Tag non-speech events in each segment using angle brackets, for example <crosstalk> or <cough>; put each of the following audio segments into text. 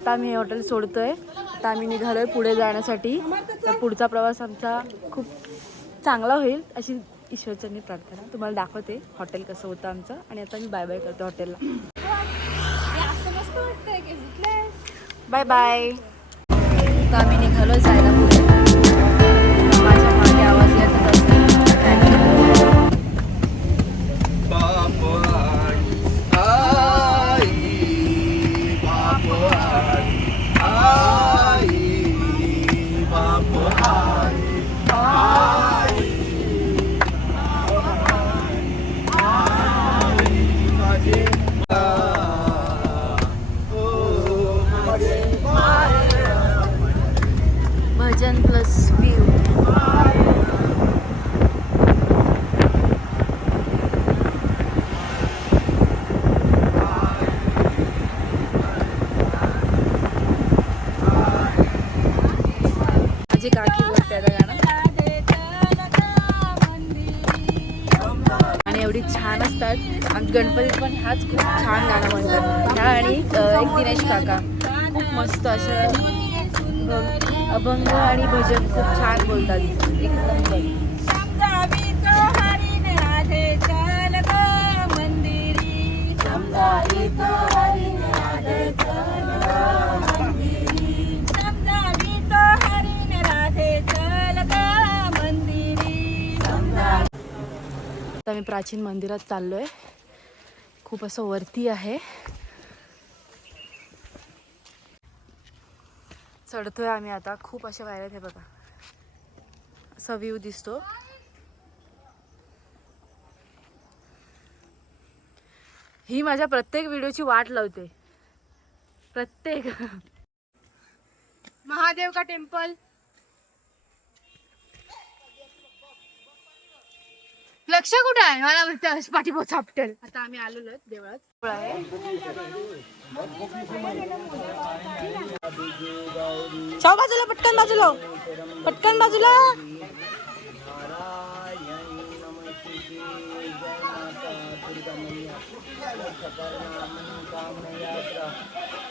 आता आम्ही हे हॉटेल सोडतोय. आता आम्ही निघालोय पुढे जाण्यासाठी. तर पुढचा प्रवास आमचा खूप चांगला होईल अशी ईश्वरचरणी प्रार्थना. तुम्हाला दाखवते हॉटेल कसं होतं आमचं. आणि आता मी बाय बाय करतो हॉटेलला. बाय बाय तर आम्ही निघालो जायला. एवढी छान असतात. आणि गणपतीत पण ह्याच खूप छान गाणं म्हणतात. ह्या आणि एक दिनेश काका. खूप मस्त अशा अ, अभंग आणि भजन खूप छान बोलतात. एकदम. आता मी प्राचीन मंदिरात चाललोय. खूप असं वरती आहे. चढतोय आम्ही आता. खूप असे वायऱ्या आहेत हे बघा. असा व्ह्यू दिसतो. ही माझ्या प्रत्येक व्हिडिओची वाट लावते. प्रत्येक. महादेव का टेम्पल? लक्ष कुठं आहे? मला म्हणतं पाठीबो चापटेल. आता आम्ही आलेलो देवळात. आहे? शाव बाजूला पटकन बाजूला. पटकन बाजूला.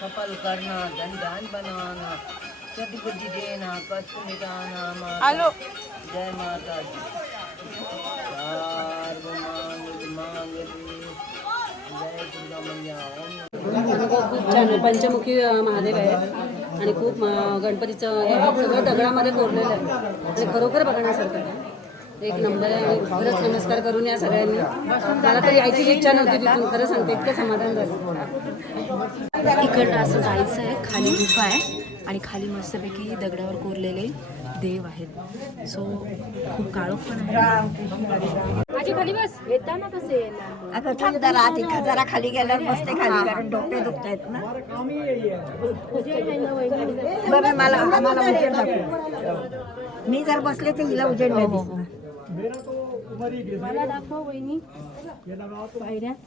सफल करना धन धान बनवाना सदबुद्धि देना कष्ट मिटाना जय माता दी खूप छान पंचमुखी महादेव आहे. आणि खूप गणपतीचं हे सगळं दगडामध्ये कोरलेलं आहे. आणि खरोखर बघण्यासारखं आहे. एक नंबर आहे. आणि खरंच नमस्कार करून या सगळ्यांनी. मला तर यायची इच्छा नव्हती तिथून. खरं सांगते इतकं समाधान झालं. इकडनं असं जायचं आहे. खाली गुफा आहे. आणि खाली मस्तपैकी दगडावर कोरलेले देव आहेत. सो खूप काळोख पण आहे. अगं थांब जरा आधी जरा खाली गेल्यावर बसते खाली कारण डोके दुखत आहेत ना. बरं मला आम्हाला उजेड दाखव मी जर बसले तर हिला उजेड नाही दिसणार.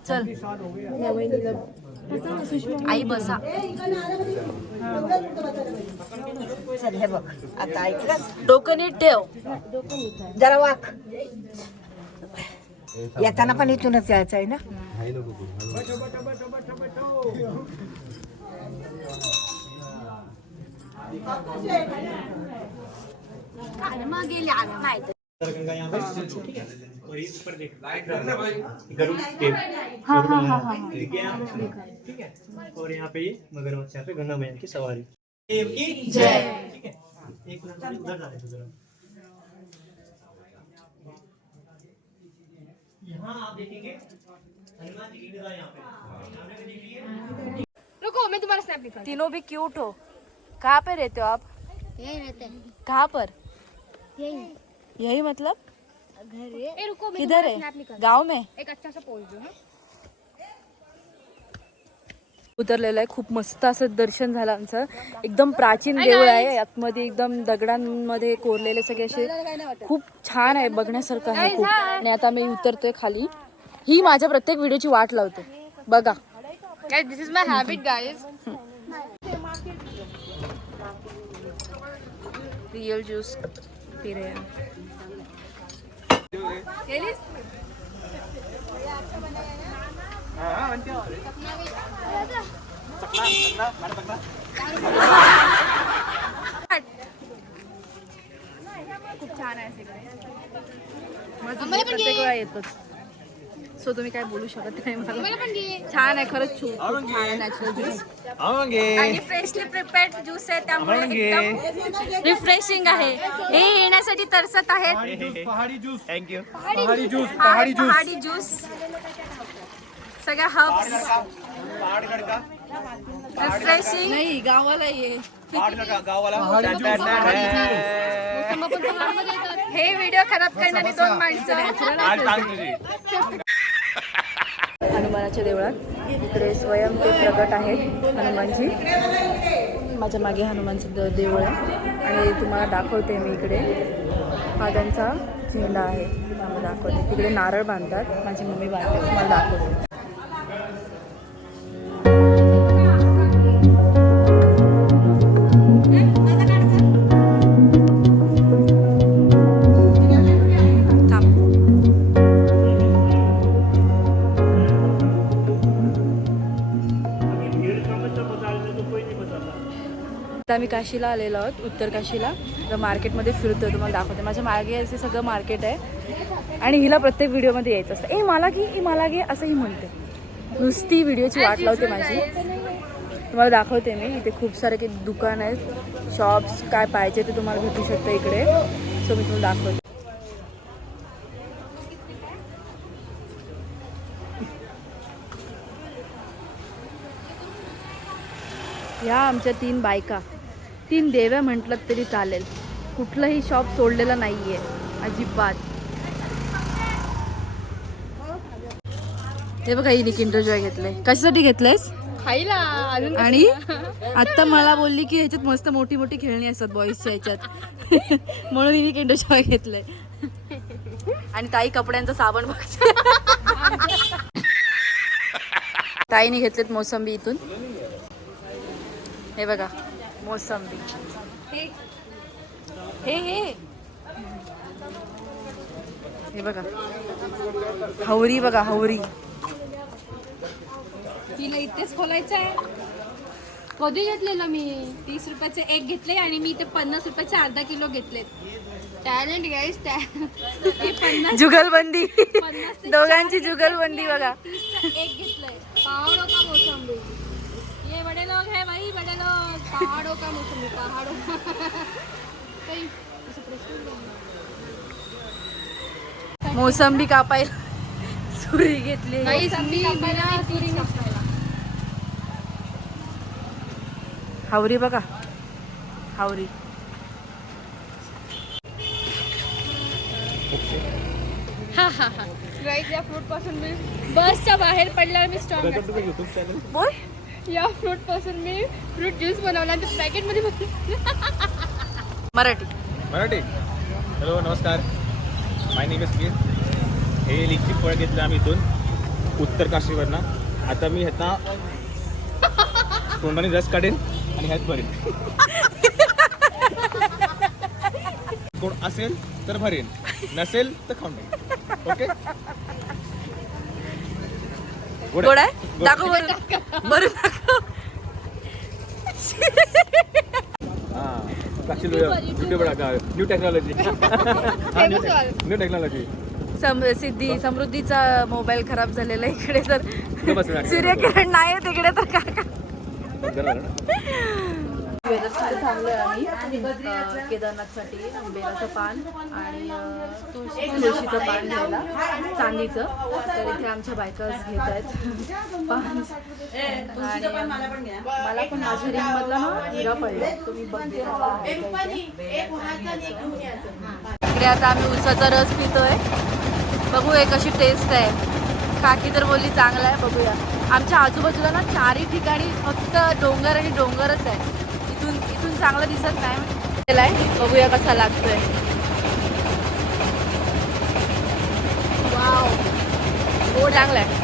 चल. आई बसा. चल हे बघ. आता ऐकलंस? डोकं नीट ठेव. जरा वाक. येताना पण इथूनच यायचं आहे ना? हाँ हाँ हाँ हाँ. ठीक है और यहाँ पे ये मगरमच्छ यहाँ पे गंगा मैया की सवारी। है? एक मिनट में उधर जाने दो जरा यहाँ आप देखेंगे हनुमान जी की विदा यहाँ पे। सामने में देखिए रुको मैं तुम्हारा स्नैप निकाल तीनों भी क्यूट हो। कहाँ पे रहते हो आप? यही रहते हैं। कहाँ पर? यही। यही मतलब? घर ए रुको मैं किधर तुम्हारा स्नैप है। निकाल गांव में? एक अच्छा सा पोज दो हाँ। उतरलेलं आहे. खूप मस्त असं दर्शन झालं आमचं. एकदम प्राचीन देऊळ आहे. आतमध्ये एकदम दगडांमध्ये कोरलेले सगळे असे खूप छान आहे बघण्यासारखं आहे खूप. आणि आता मी उतरतोय खाली. ही माझ्या प्रत्येक व्हिडिओची वाट लावते. बघा. रिअल ज्यूस पी रहे हैं खूप छान आहे सगळे माझं घे. प्रत्येक वेळा येतच. सो तुम्ही काय बोलू शकत नाही मला. छान आहे खरंच छान आहे नॅचरल ज्यूस आणि फ्रेशली प्रिपेअर्ड ज्यूस आहे त्यामुळे एकदम रिफ्रेशिंग आहे. हे येण्यासाठी तरसत आहेत. पहाडी ज्यूस थँक्यू पहाडी पहाडी ज्यूस सगळ्या हब्स रिफ्रेशिंग नाही गावाला ये. हे व्हिडिओ खराब करणारी दोन माणसं. हनुमानाच्या देवळात इकडे स्वयं ते प्रगट आहेत हनुमानजी. माझ्या मागे हनुमानचं द- देऊळ आहे. आणि तुम्हाला दाखवते मी इकडे. हा त्यांचा झेंडा आहे. तुम्हाला दाखवते. तिकडे नारळ बांधतात. माझी मम्मी बांधते. तुम्हाला दाखवते. आता आम्ही काशीला आलेलो आहोत उत्तर काशीला. तर मार्केटमध्ये फिरतोय तुम्हाला दाखवते. माझ्या मागे असे सगळं मार्केट आहे. आणि हिला प्रत्येक व्हिडिओमध्ये यायचं असतं. ए मला घे ए मला घे असंही म्हणते. नुसती व्हिडिओची वाट लावते माझी. तुम्हाला दाखवते मी. इथे खूप सारे काही दुकान आहेत. शॉप्स काय पाहिजे ते तुम्हाला भेटू शकतं इकडे. सो मी तुम्हाला दाखवते. ह्या आमच्या तीन बायका. तीन देव्या म्हटलं तरी चालेल. कुठलंही शॉप सोडलेलं नाहीये. अजिबात. हे बघा हिने किंडर जॉय घेतलंय. कशासाठी घेतलंयस? खाईला अजून आणि? आता मला बोलली की ह्याच्यात मस्त मोठी मोठी खेळणी असतात बॉईजच्या ह्याच्यात. <laughs> म्हणून हिने किंडर जॉय घेतलंय. आणि ताई कपड्यांचा साबण बघते. <laughs> ताईने घेतलेत मोसंबी इथून. हे बघा. मोसंबी. हे? हे हे. बघा. हवरी बघा हवरी तिला इथेच खोलायचं आहे कधी घेतलेलं मी? तीस रुपयाचे एक घेतले आणि मी ते पन्नास रुपयाचे अर्धा किलो घेतलेत. टॅलेंट गाईस पन्नास जुगलबंदी. दोघांची जुगलबंदी बघा. एक घेतलंय. पहाड़ों का मोसंबी ये बड़े लोग है भाई बड़े लोग पहाड़ों का मोसंबी पहाड़ों. ना. मोसंबी कापायला सुरी घेतली. हावरी बघा. हावरी. Guys, या फ्रूटपासून मी बसच्या बाहेर पडल्यावर मी स्ट्रॉंग बोल. या फ्रूटपासून मी फ्रूट ज्यूस बनवला आणि पॅकेटमध्ये मराठी. मराठी. हॅलो नमस्कार. माय नेम इज मीर हे लिची फळ घेतलं आम्ही इथून उत्तर काशीवरनं. आता मी ह्यातना तोंडाने रस काढेन आणि ह्यात भरेन. कोण असेल तर भरेन. नसेल तर खाऊन ओके गोड आहे? दाखव बरं. बरं दाखव. New technology new technology Siddhi समृद्धीचा मोबाईल खराब झालेला इकडे तर? सूर्यकिरण नाही तिकडे तर काका. ना ज्वेलर्समध्ये थांबलोय आम्ही. केदारनाथसाठी बेलाचं पान आणि तुळशीचं पान घ्यायला चांदीचं. तर इथे आमच्या बायकर्स घेत आहेत. पान. आणि मला पण माझ्या रिंगमधला ना हिरा पडला. तो मी बघते. इकडे आता आम्ही उसाचा रस पितोय. बघूया कशी टेस्ट आहे. काकी तर बोलली चांगला आहे बघूया. आमच्या आजूबाजूला ना चारही ठिकाणी फक्त डोंगर आणि डोंगरच आहे. इथून इथून चांगलं दिसत नाही. बघूया कसा लागतोय. वाव. हो चांगला आहे.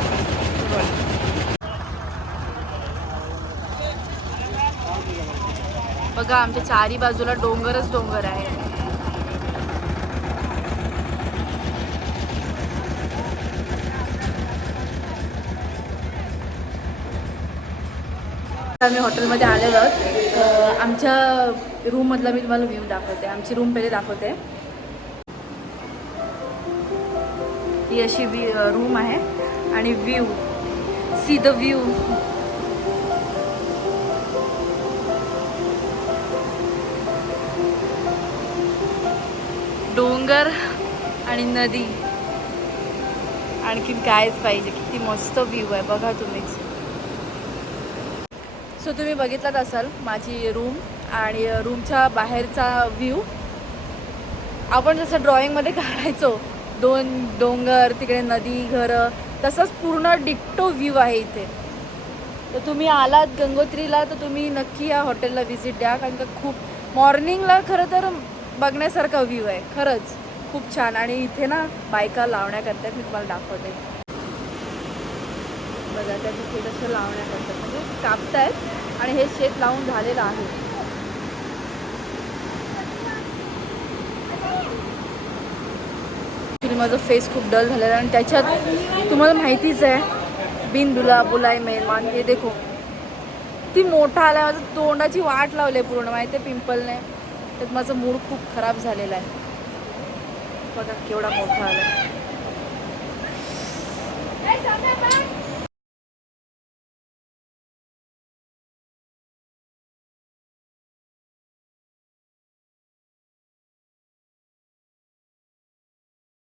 बघा आमच्या चारी बाजूला डोंगरच डोंगर आहे. आम्ही हॉटेलमध्ये आलेलो आहोत. आमच्या रूममधला मी तुम्हाला व्ह्यू दाखवते. आमची रूम पहिले दाखवते. ही अशी व्ही रूम आहे. आणि व्ह्यू सी द व्ह्यू डोंगर आणि नदी. आणखीन कायच पाहिजे. किती मस्त व्ह्यू आहे. बघा तुम्हीच. सो तुम्ही बघितलाच असाल माझी रूम आणि रूमच्या बाहेरचा व्ह्यू आपण जसं ड्रॉइंगमध्ये <laughs> काढायचो दोन डोंगर तिकडे नदी घरं तसंच पूर्ण डिक्टो व्ह्यू आहे इथे. तर तुम्ही आलात गंगोत्रीला तर तुम्ही नक्की या हॉटेलला व्हिजिट द्या कारण का खूप मॉर्निंगला खरं तर बघण्यासारखा व्ह्यू आहे. खरंच खूप छान. आणि इथे ना बायका लावण्याकरता मी तुम्हाला दाखवते. बघा त्या तिथे तसं लावण्यात असतात म्हणजे कापतायत आणि हे शेत लावून झालेलं आहे. माझं माझा फेस खूप डल झालेला आणि त्याच्यात तुम्हाला माहितीच आहे बिन दुला बुलाय मेहमान हे देखो. ती मोठा आला माझं तोंडाची वाट लावली आहे पूर्ण माहिती आहे पिंपलने? त्यात माझा मूड खूप खराब झालेला आहे. बघा केवढा मोठा आला